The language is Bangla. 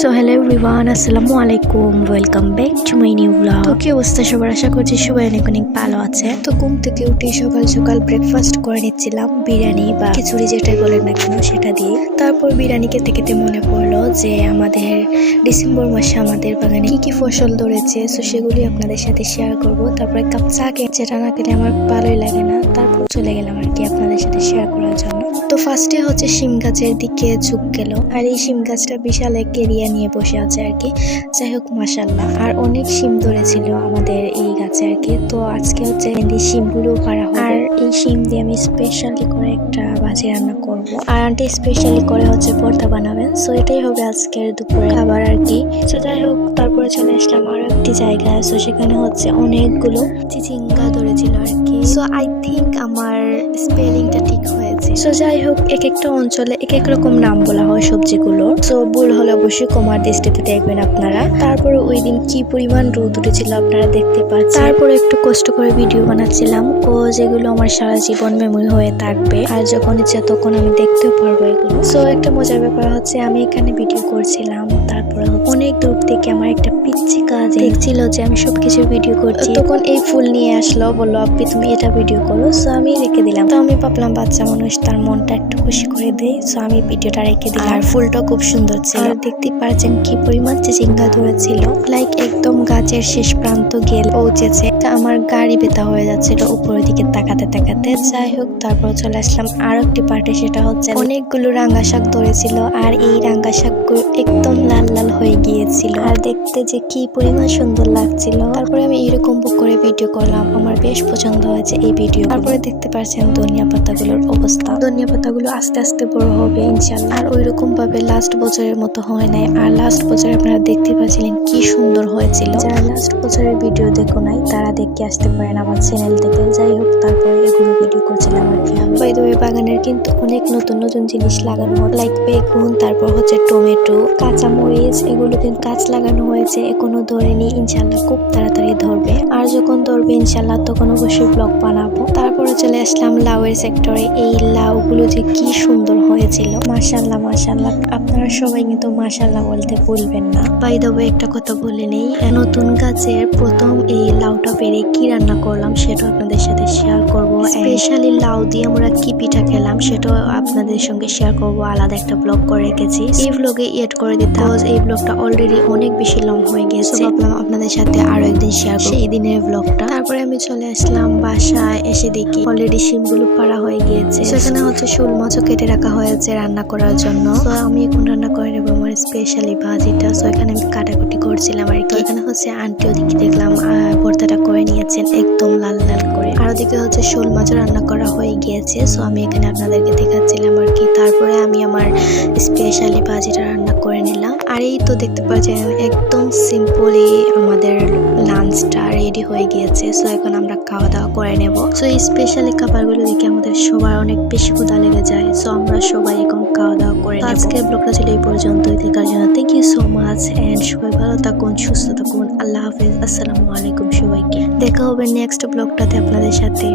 সো হ্যালো এভরিওয়ান, আসসালামু আলাইকুম, welcome back to my new blog. তো কি অবস্থা সবার? আশা করছি সবাই অনেক অনেক ভালো আছে। তো ঘুম থেকে উঠে সকাল সকাল ব্রেকফাস্ট করে নিচ্ছিলাম বিরিয়ানি বা খিচুড়ি যেটাই বলেন না কেন সেটা দিয়ে। তারপর বিরিয়ানি খেতে খেতে মনে পড়লো যে আমাদের ডিসেম্বর মাসে আমাদের বাগানে কি কি ফসল ধরেছে, সো সেগুলি আপনাদের সাথে শেয়ার করব। তারপর এক কাপ চা যেটা না খেলে আমার ভালোই লাগে না। তারপর চলে গেলাম আর কি আপনাদের সাথে শেয়ার করার জন্য। তো ফার্স্টে হচ্ছে শিম গাছের দিকে ঝুঁক গেল, আর এই শিম গাছটা বিশাল এক এরিয়া নিয়ে বসে আছে আর কি। যাই হোক মাশাআল্লাহ, আর অনেক শিম ধরেছিল আমাদের এই গাছে আর কি। তো আজকে হচ্ছে এই শিমগুলো পাড়া হবে, আর এই শিম দিয়ে আমি স্পেশালি করে একটা ভাজি রান্না করব, আর আন্টি স্পেশালি করে হচ্ছে ভর্তা বানাবেন। সো এটাই হবে আজকের দুপুরে খাবার আর কি। সো যাই হোক, তারপরে চলে আসলাম আরো একটি জায়গায়। সো সেখানে হচ্ছে অনেকগুলো চিচিঙ্গা ধরেছিল আর কি। সো আই থিঙ্ক আমার স্পেলিংটা ঠিক হয়েছে। সো যাই হোক, এক একটা অঞ্চলে এক এক রকম নাম বলা হয় সবজিগুলো। সো ভুল হলে অবশ্যই ক্ষমার দৃষ্টিতে দেখবেন আপনারা। তারপরে ওই দিন কি পরিমাণ রোদ উঠেছিল আপনারা দেখতে পাচ্ছেন। তারপরে একটু কষ্ট করে ভিডিও বানাচ্ছিলাম, যেগুলো আমার সারা জীবন মেমোরি হয়ে থাকবে, আর যখন ইচ্ছে তখন আমি দেখতেও পারবো এগুলো। সো একটা মজার ব্যাপার হচ্ছে আমি এখানে ভিডিও করছিলাম, তারপরে অনেক দূর থেকে আমার একটা পিচ্চি কাজ দেখছিল যে আমি সবকিছু ভিডিও করছি। তখন এই ফুল নিয়ে আসলো, বললো আপনি তুমি এটা ভিডিও করো। সো আমি রেখে দিলাম। তো আমি ভাবলাম বাচ্চা মানুষ, তার মনটা একটু খুশি করে দেয়। সো আমি ভিডিওটা রেখে দিলাম, আর ফুলটা খুব সুন্দর ছিল। আর দেখতে পাচ্ছেন কি পরিমাণ চিচিঙ্গা ধরেছিল, লাইক একদম গাছের শেষ প্রান্ত গেল পৌঁছেছে। আমার গাড়ি ব্যথা হয়ে যাচ্ছিল উপরের দিকে তাকাতে তাকাতে। যাই হোক, তারপর চলে আসলাম আর একটি পার্টে, সেটা হচ্ছে অনেকগুলো রাঙ্গা শাক ধরেছিল, আর এই রাঙ্গা শাকগুলো একদম লাল লাল হয়ে গিয়েছিল, আর দেখতে যে কি পরিমাণ সুন্দর লাগছিল। তারপরে আমি এরকম করে ভিডিও করলাম, আমার বেশ পছন্দ হয়েছে এই ভিডিও। তারপরে দেখতে পাচ্ছেন ধনিয়া পাতাগুলোর অবস্থা। ধনিয়া পাতাগুলো আস্তে আস্তে বড় হবে ইনশাআল্লাহ, আর ওইরকম ভাবে লাস্ট বছরের মতো হয় নাই। আর লাস্ট বছরে আপনারা দেখতে পাচ্ছিলেন কি সুন্দর হয়েছিল। যারা লাস্ট বছরের ভিডিও দেখো নাই তারা দেখে আসতে পারেন আমার চ্যানেল থেকে। যাই হোক, তারপরে এগুলো ভিডিও করছিলাম আর কি। বাই দ্য ওয়ে, বাগানের কিন্তু অনেক নতুন নতুন জিনিস লাগানো হয়, লাইক বেগুন, তারপর হচ্ছে টমেটো, কাঁচা মরিচ, এগুলো কিন্তু গাছ লাগানো হয়েছে, এখনো ধরেনি। ইনশাআল্লাহ খুব তাড়াতাড়ি ধরবে, আর যখন ধরবে ইনশাআল্লাহ তখন অবশ্যই ব্লগ বানাবো। তারপরে চলে আসলাম লাউয়ের সেক্টরে। এই লাউগুলো যে কি সুন্দর হয়েছিল, মাশাআল্লাহ মাশাআল্লাহ। আপনারা সবাই কিন্তু মাশাআল্লাহ বলতে ভুলবেন না। বাই দ্য ওয়ে, একটা কথা বলে নেই, নতুন গাছের প্রথম এই লাউটা পেরে কি রান্না করলাম সেটা আপনাদের সাথে শেয়ার করব। স্পেশালি লাউ দিয়ে আমরা কি পিঠা খেলাম সেটাও আপনাদের সঙ্গে শেয়ার করব। আলাদা একটা ব্লগ করে রেখেছি, এই ব্লগে এড করে দিতে, এই ব্লগটা অলরেডি অনেক বেশি লং হয়ে গেছে। ভাবলাম আপনাদের সাথে আরো একদিন শেয়ার করব এই দিনের ব্লগটা। তারপরে আমি চলে আসলাম বাসায়, এসে দেখি অলরেডি শিমগুলো পাড়া হয়ে গিয়েছে। সেখানে হচ্ছে শোল মাছও কেটে রাখা হয়েছে রান্না করার জন্য। তো আমি এখন রান্না করে নেবো আমার স্পেশালি ভাজিটা। সো এখানে আমি কাটাকুটি করছিলাম আর কি। এখানে হচ্ছে আন্টি ওদিকে দেখলাম ভর্তাটা করে নিয়েছেন একদম লাল লাল করে, আর ওদিকে হচ্ছে শোল মাছও রান্না করা হয়ে গিয়েছে। সো আমি এখানে আপনাদেরকে দেখাচ্ছিলাম আর কি। তারপরে আমি আমার স্পেশালি ভাজিটা রান্না করে নিলাম, আর এই তো দেখতে পাচ্ছেন একদম সিম্পলি আমাদের লাঞ্চটা রেডি হয়ে গিয়েছে। সো এখন আমরা খাওয়া দাওয়া করে নেব। সো এই স্পেশালি খাবারগুলো দেখে আমাদের সবার অনেক বেশি ক্ষুধা লেগে যায়। সো আমরা সবাই এখন খাওয়া দাওয়া করে নেব। আজকের ব্লগটা ছিল এই পর্যন্তই। দেখার জন্য thank you so much, and সবাই ভালো থাকুন, সুস্থ থাকুন। আল্লাহ হাফেজ, আসসালামু আলাইকুম সবাইকে। দেখা হবে নেক্সট ব্লগটাতে আপনাদের সাথে।